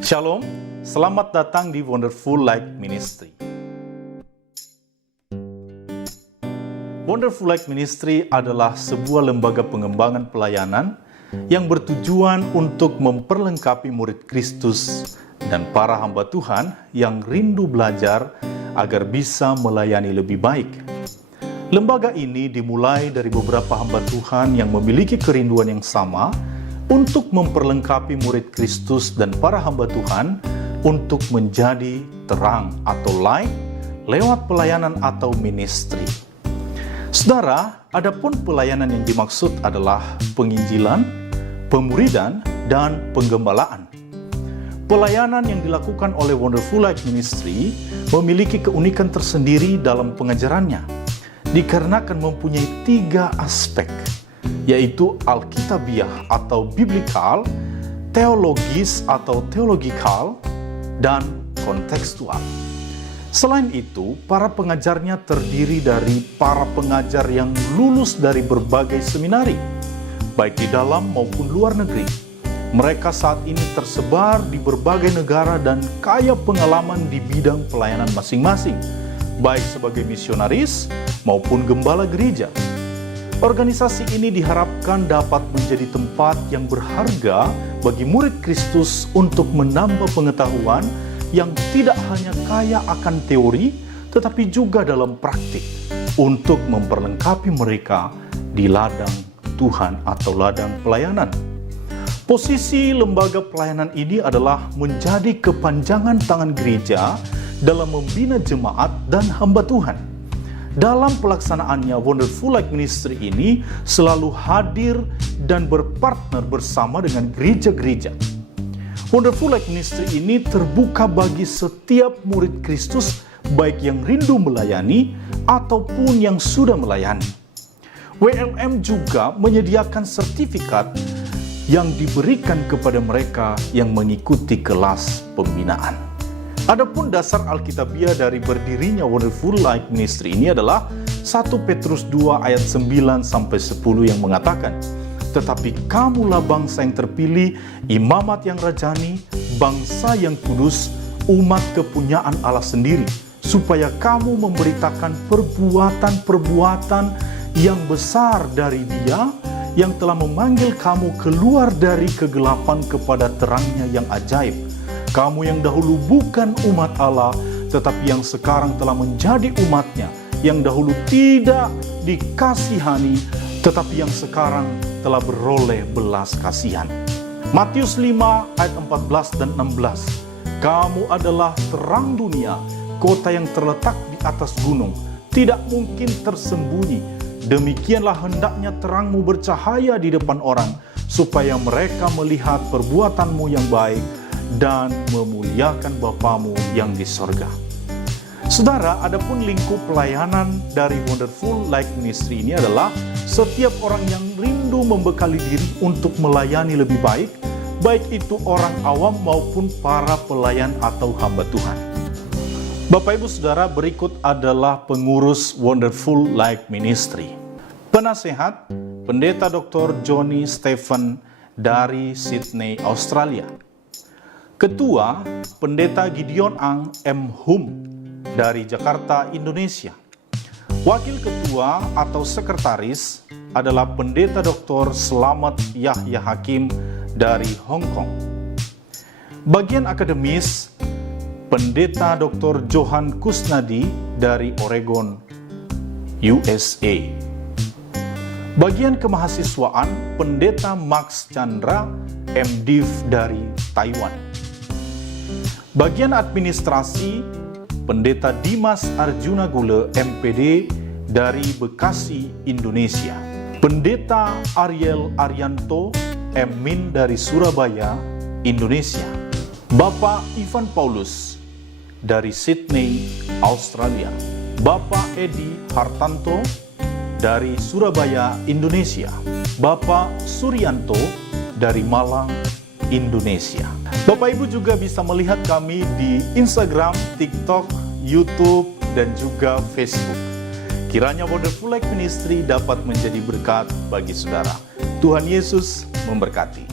Shalom, selamat datang di Wonderful Light Ministry. Wonderful Light Ministry adalah sebuah lembaga pengembangan pelayanan yang bertujuan untuk memperlengkapi murid Kristus dan para hamba Tuhan yang rindu belajar agar bisa melayani lebih baik. Lembaga ini dimulai dari beberapa hamba Tuhan yang memiliki kerinduan yang sama untuk memperlengkapi murid Kristus dan para hamba Tuhan untuk menjadi terang atau light lewat pelayanan atau ministry. Saudara, adapun pelayanan yang dimaksud adalah penginjilan, pemuridan, dan penggembalaan. Pelayanan yang dilakukan oleh Wonderful Light Ministry memiliki keunikan tersendiri dalam pengajarannya, dikarenakan mempunyai 3 aspek, yaitu Alkitabiah atau Biblikal, Teologis atau Teologikal, dan Kontekstual. Selain itu, para pengajarnya terdiri dari para pengajar yang lulus dari berbagai seminari, baik di dalam maupun luar negeri. Mereka saat ini tersebar di berbagai negara dan kaya pengalaman di bidang pelayanan masing-masing, baik sebagai misionaris maupun gembala gereja. Organisasi ini diharapkan dapat menjadi tempat yang berharga bagi murid Kristus untuk menambah pengetahuan yang tidak hanya kaya akan teori, tetapi juga dalam praktik untuk memperlengkapi mereka di ladang Tuhan atau ladang pelayanan. Posisi lembaga pelayanan ini adalah menjadi kepanjangan tangan gereja dalam membina jemaat dan hamba Tuhan. Dalam pelaksanaannya, Wonderful Light Ministry ini selalu hadir dan berpartner bersama dengan gereja-gereja. Wonderful Light Ministry ini terbuka bagi setiap murid Kristus, baik yang rindu melayani ataupun yang sudah melayani. WLM juga menyediakan sertifikat yang diberikan kepada mereka yang mengikuti kelas pembinaan. Adapun dasar Alkitabiah dari berdirinya Wonderful Light Ministry ini adalah 1 Petrus 2 ayat 9-10 yang mengatakan, "Tetapi kamulah bangsa yang terpilih, imamat yang rajani, bangsa yang kudus, umat kepunyaan Allah sendiri, supaya kamu memberitakan perbuatan-perbuatan yang besar dari Dia yang telah memanggil kamu keluar dari kegelapan kepada terangnya yang ajaib. Kamu yang dahulu bukan umat Allah, tetapi yang sekarang telah menjadi umatnya, yang dahulu tidak dikasihani, tetapi yang sekarang telah beroleh belas kasihan." Matius 5 ayat 14 dan 16. "Kamu adalah terang dunia, kota yang terletak di atas gunung, tidak mungkin tersembunyi. Demikianlah hendaknya terangmu bercahaya di depan orang, supaya mereka melihat perbuatanmu yang baik dan memuliakan Bapamu yang di sorga." Saudara, adapun lingkup pelayanan dari Wonderful Light Ministry ini adalah setiap orang yang rindu membekali diri untuk melayani lebih baik, baik itu orang awam maupun para pelayan atau hamba Tuhan. Bapak Ibu Saudara, berikut adalah pengurus Wonderful Light Ministry. Penasehat, Pendeta Dr. Johnny Stephen dari Sydney, Australia. Ketua, Pendeta Gideon Ang M. Hum dari Jakarta, Indonesia. Wakil Ketua atau Sekretaris adalah Pendeta Dr. Selamat Yahya Hakim dari Hong Kong. Bagian akademis, Pendeta Dr. Johan Kusnadi dari Oregon, USA. Bagian kemahasiswaan, Pendeta Max Chandra, MDiv dari Taiwan. Bagian administrasi, Pendeta Dimas Arjuna Gule, MPD dari Bekasi, Indonesia. Pendeta Ariel Arianto, MMin dari Surabaya, Indonesia. Bapak Ivan Paulus dari Sydney, Australia. Bapak Edi Hartanto dari Surabaya, Indonesia. Bapak Suryanto dari Malang, Indonesia. Bapak Ibu juga bisa melihat kami di Instagram, TikTok, YouTube, dan juga Facebook. Kiranya Wonderful Light Ministry dapat menjadi berkat bagi saudara. Tuhan Yesus memberkati.